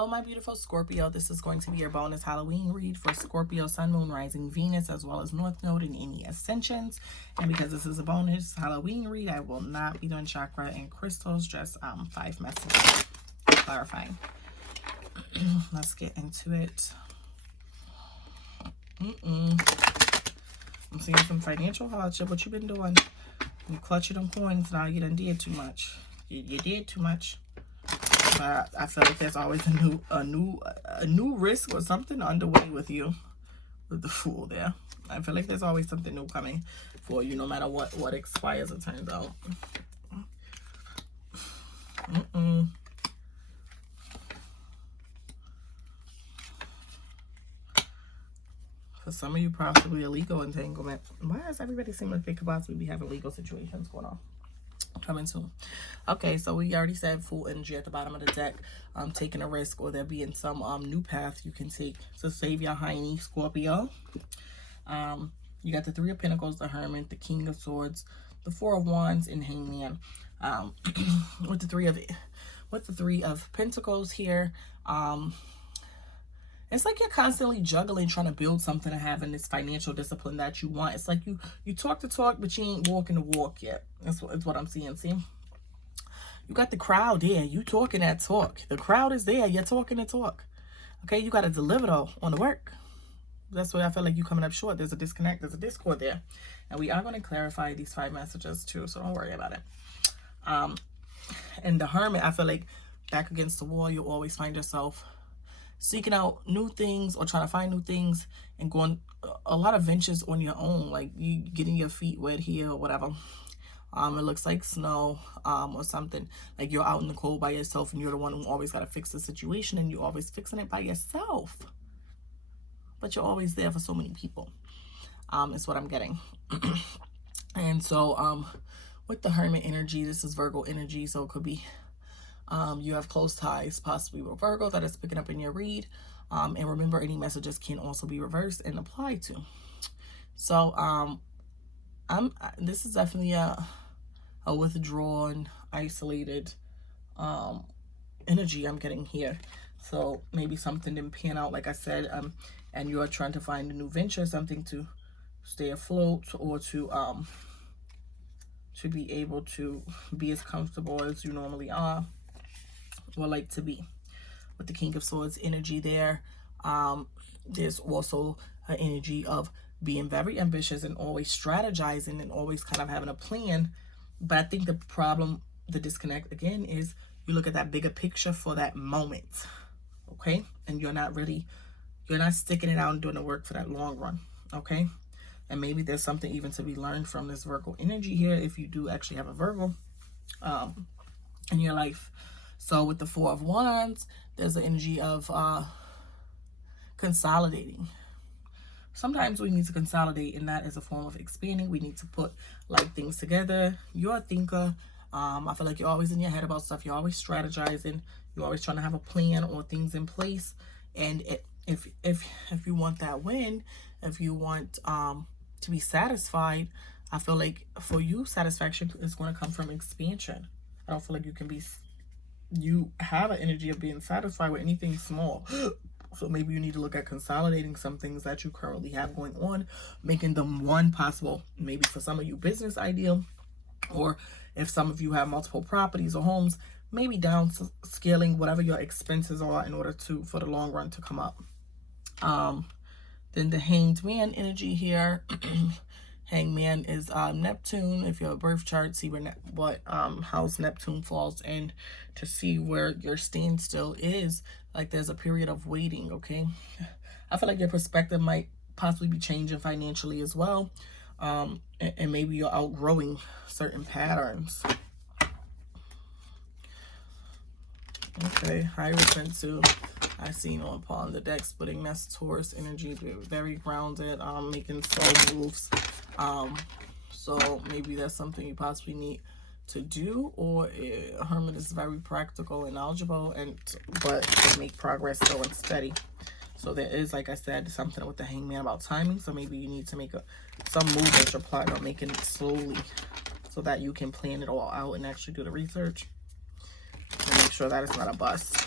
Hello, my beautiful Scorpio. This is going to be your bonus Halloween read for Scorpio, Sun, Moon, Rising, Venus, as well as North Node and any ascensions. And because this is a bonus Halloween read, I will not be doing chakra and crystals, just 5 messages clarifying. Let's get into it. I'm seeing some financial hardship. What you been doing? You clutching them coins now. You done did too much. You did too much. But I feel like there's always a new risk or something underway with you, with the Fool there. I feel like there's always something new coming for you, no matter what expires, it turns out. For some of you, possibly a legal entanglement. Why does everybody seem like they could possibly be having legal situations going on? Coming soon. Okay, so we already said Fool energy at the bottom of the deck. Taking a risk, or there being some new path you can take to save your hiney, Scorpio. You got the Three of Pentacles, the Hermit, the King of Swords, the Four of Wands, and Hangman. With the Three of Pentacles here, it's like you're constantly juggling, trying to build something and having this financial discipline that you want. It's like you talk the talk, but you ain't walking the walk yet. That's what I'm seeing. See? You got the crowd there. You talking that talk. The crowd is there. You're talking the talk. Okay? You got to deliver, though, on the work. That's why I feel like you're coming up short. There's a disconnect. There's a discord there. And we are going to clarify these 5 messages, too, so don't worry about it. And the Hermit, I feel like back against the wall, you'll always find yourself seeking out new things or trying to find new things and going a lot of ventures on your own, like you getting your feet wet here or whatever. It looks like snow or something, like you're out in the cold by yourself and you're the one who always got to fix the situation, and you're always fixing it by yourself, but you're always there for so many people. Is what I'm getting. And so with the Hermit energy, this is Virgo energy, so it could be you have close ties, possibly with Virgo, that is picking up in your read. And remember, any messages can also be reversed and applied to. So this is definitely a withdrawn, isolated energy I'm getting here. So maybe something didn't pan out, like I said, and you are trying to find a new venture, something to stay afloat, or to be able to be as comfortable as you normally are or like to be. With the King of Swords energy there, there's also an energy of being very ambitious and always strategizing and always kind of having a plan. But I think the problem, the disconnect again, is you look at that bigger picture for that moment, okay? And you're not sticking it out and doing the work for that long run, okay? And maybe there's something even to be learned from this Virgo energy here, if you do actually have a Virgo in your life. So with the Four of Wands, there's the energy of consolidating. Sometimes we need to consolidate, and that is a form of expanding. We need to put like things together. You're a thinker. I feel like you're always in your head about stuff. You're always strategizing. You're always trying to have a plan or things in place. And if you want that win, if you want to be satisfied, I feel like for you, satisfaction is going to come from expansion. I don't feel like you have an energy of being satisfied with anything small. So maybe you need to look at consolidating some things that you currently have going on, making them one possible, maybe for some of you, business idea, or if some of you have multiple properties or homes, maybe downscaling whatever your expenses are in order for the long run to come up. Then the Hanged Man energy here. Hangman is Neptune. If you have a birth chart, see what house Neptune falls in to see where your standstill is. Like there's a period of waiting, okay? I feel like your perspective might possibly be changing financially as well. And maybe you're outgrowing certain patterns. Okay, Hierophant too. I seen on Pawn the deck splitting. That's Taurus energy. Very grounded, making slow moves. So maybe that's something you possibly need to do, or Hermit is very practical and knowledgeable, but make progress slow and steady. So there is, like I said, something with the Hangman about timing. So maybe you need to make some move that you're plotting on making it slowly, so that you can plan it all out and actually do the research and make sure that it's not a bust.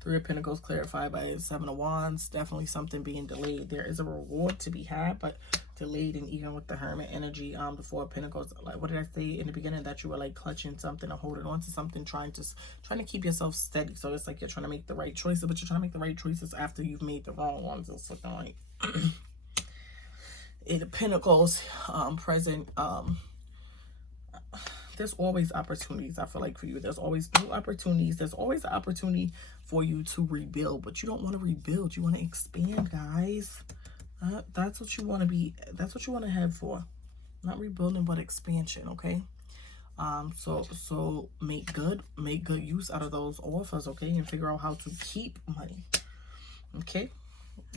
Three of Pentacles clarified by Seven of Wands. Definitely something being delayed. There is a reward to be had, but delayed. And even with the Hermit energy, the Four of Pentacles, like, what did I say in the beginning? That you were like clutching something or holding on to something, trying to keep yourself steady. So it's like you're trying to make the right choices, but you're trying to make the right choices after you've made the wrong ones. It's looking like Eight of Pentacles, present. There's always opportunities, I feel like, for you. There's always new opportunities. There's always an opportunity for you to rebuild, but you don't want to rebuild. You want to expand, guys. That's what you want to be. That's what you want to head for. Not rebuilding, but expansion, okay? So make good use out of those offers, okay? And figure out how to keep money, okay?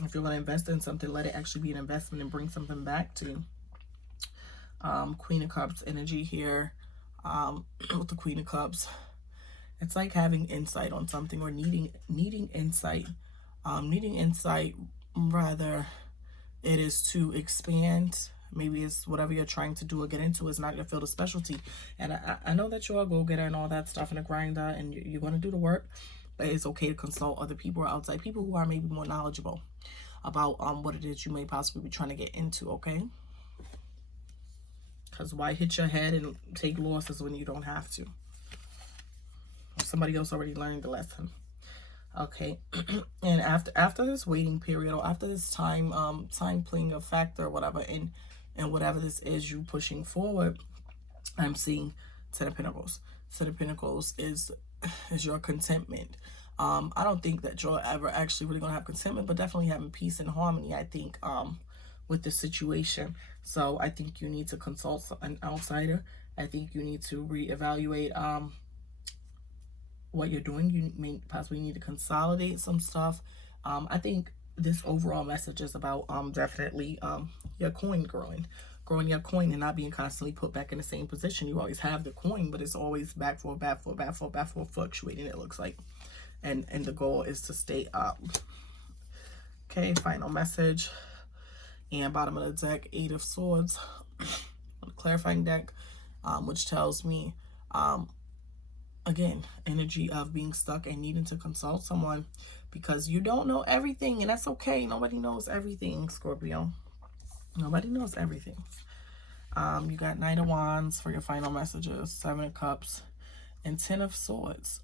If you're going to invest in something, let it actually be an investment and bring something back to you. Queen of Cups energy here. With the Queen of Cups, it's like having insight on something, or needing insight. Needing insight, rather, it is to expand. Maybe it's whatever you're trying to do or get into is not your field of specialty. And I know that you're a go-getter and all that stuff and a grinder, and you're going to do the work, but it's okay to consult other people or outside people who are maybe more knowledgeable about what it is you may possibly be trying to get into, okay? Because why hit your head and take losses when you don't have to? Somebody else already learned the lesson. Okay. And after this waiting period, or after this time playing a factor or whatever, and whatever this is you pushing forward, I'm seeing Ten of Pentacles. Ten of Pentacles is your contentment. I don't think that you're ever actually really gonna have contentment, but definitely having peace and harmony, I think, with the situation. So I think you need to consult an outsider. I think you need to reevaluate what you're doing. You may possibly need to consolidate some stuff. I think this overall message is about definitely your coin growing your coin and not being constantly put back in the same position. You always have the coin, but it's always back forth, fluctuating, it looks like. And the goal is to stay up. Okay, final message. And bottom of the deck, Eight of Swords, clarifying deck, which tells me, again, energy of being stuck and needing to consult someone because you don't know everything, and that's okay. Nobody knows everything, Scorpio. Nobody knows everything. You got Knight of Wands for your final messages, Seven of Cups, and Ten of Swords.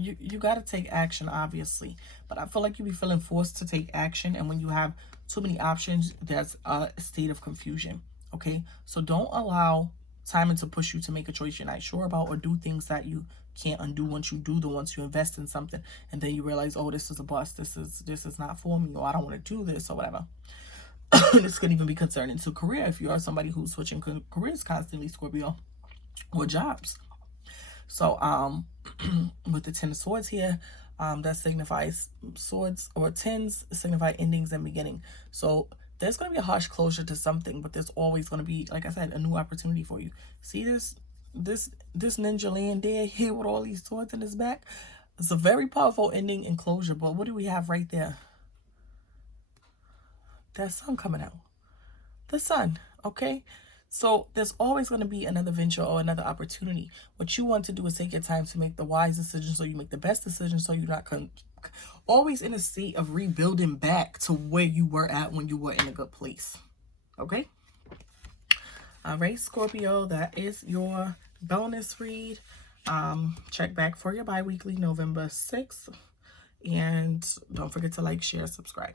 You got to take action, obviously, but I feel like you be feeling forced to take action, and when you have too many options, there's a state of confusion, okay? So don't allow timing to push you to make a choice you're not sure about, or do things that you can't undo once you invest in something, and then you realize, oh, this is a bust, this is not for me, or I don't want to do this, or whatever. This could even be concerning to career if you are somebody who's switching careers constantly, Scorpio, or jobs. So with the Ten of Swords here, that signifies swords, or tens signify endings and beginning. So there's going to be a harsh closure to something, but there's always going to be, like I said, a new opportunity for you. See this ninja laying there here with all these swords in his back? It's a very powerful ending and closure, but what do we have right there? That sun coming out. The sun, okay? So there's always going to be another venture or another opportunity. What you want to do is take your time to make the wise decision, so you make the best decision, so you're not always in a state of rebuilding back to where you were at when you were in a good place. Okay? All right, Scorpio, that is your bonus read. Check back for your bi-weekly November 6th. And don't forget to like, share, subscribe.